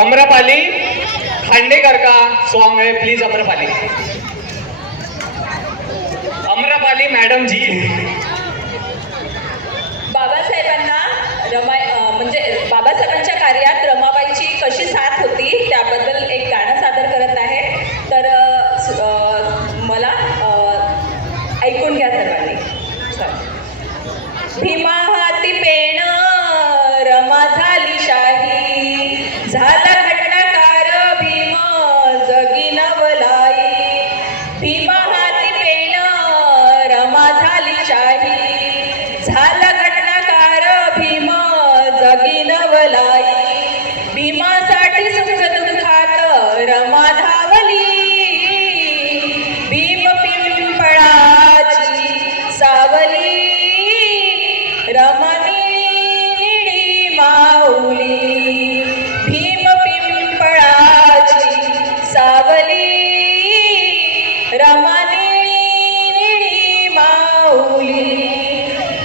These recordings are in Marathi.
अम्रपाली खांडेकर का सॉन्ग है, प्लीज अम्रपाली। अम्रपाली मैडम जी। बाबासाहेबांना म्हणजे बाबासाहेबांच्या कार्यात रमाबाईची कशी साथ होती त्याबद्दल एक गाणं सादर करत आहे। तर मला ऐकून घ्या सर्वांनी। भीमा हाती पेण रमा झाली शाही, झाला घटनाकार भीम जगी नवलाई। भीमा हाती पेण रमा झाली शाही, झाला घटनाकार भीम जगी नवलाई। भीमासाठी सुख दुःखात रमा धावली, भीम पिंपळाची सावली। रमा निळी माऊली, भीम पिंपळाची सावली। रमा निळी माऊली,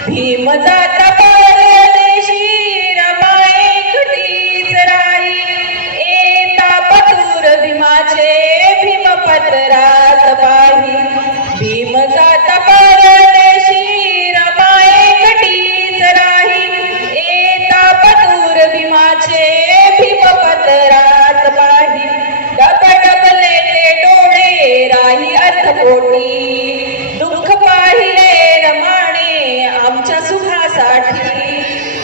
भीम जाता परदेशी रमा एकटीच राही। येता पटूर भीमाचे भीम पत्रात पाही। भीम जाता परदेशी रमा एकटीच राही। येता पटूर भीमाचे भीम पत्रात पाही। डबडबले ते डोळे राही अर्थपोटी, दुःख पाहिले रमाने आमच्या सुखासाठी।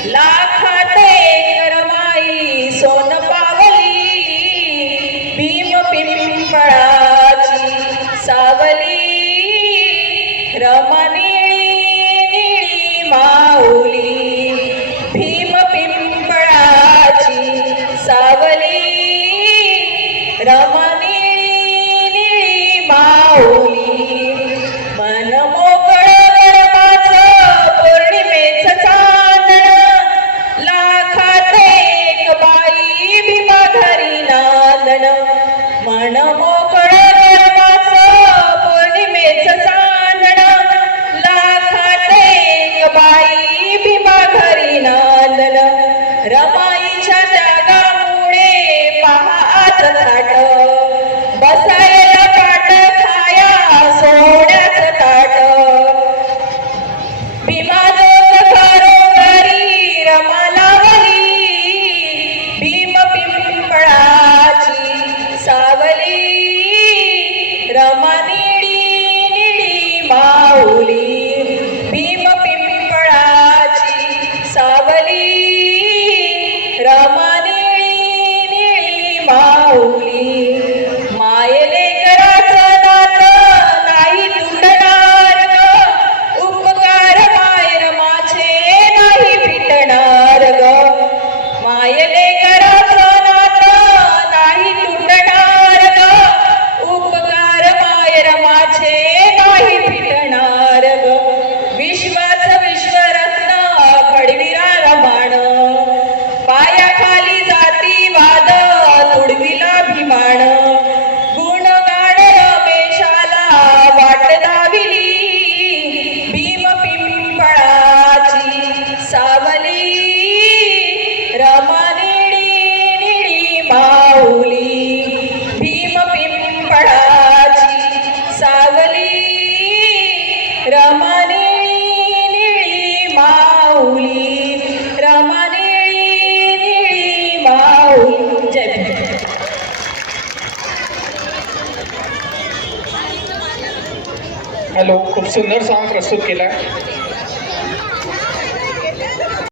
लाखात एक रमाई सोन पावली, भीम पिंपळाची सावली। रमा निळी माऊली, भीम पिंपळाची सावली। रमा निळी माऊली, मन मोकळं गरमाचं पौर्णिमेचं चांदण। लाखात एक बाई भीमा घरी नांदण। मन मोकळं गरमाचं पौर्णिमेचं चांदण। लाखात एक बाई भीमा घरी नांदण। रमाईच्या त्यागामुळे पहा आज थाट, बसायला पाट खाया सोन्याचं ताट। भीमा जोत घरोघरी रमा लावली, भीम पिंपळाची सावली। रमा निळी माऊली, भीम पिंपळाची सावली। रमा निळी माऊली, मायले कराचं नातं नाही तुटणार ग। उपकार माय रमाचे नाही फिटणार ग। मायले कराचं नातं नाही तुटणार ग। उपकार माय रमाचे नाही फिटणार ग। विश्वाचं विश्वरत्न घडविला रमाण, पायाखाली जातीवाद तुडविला भीमाण। गुणगाण रमेशाला वाट दाविली, भीम पिंपळाची सावली। रमा निळी माऊली, भीम पिंपळाची सावली। रमा निळी माऊली, रमा निळी माऊली। जय भीम। हॅलो, खूप सुंदर सॉन्ग प्रस्तुत केलाय।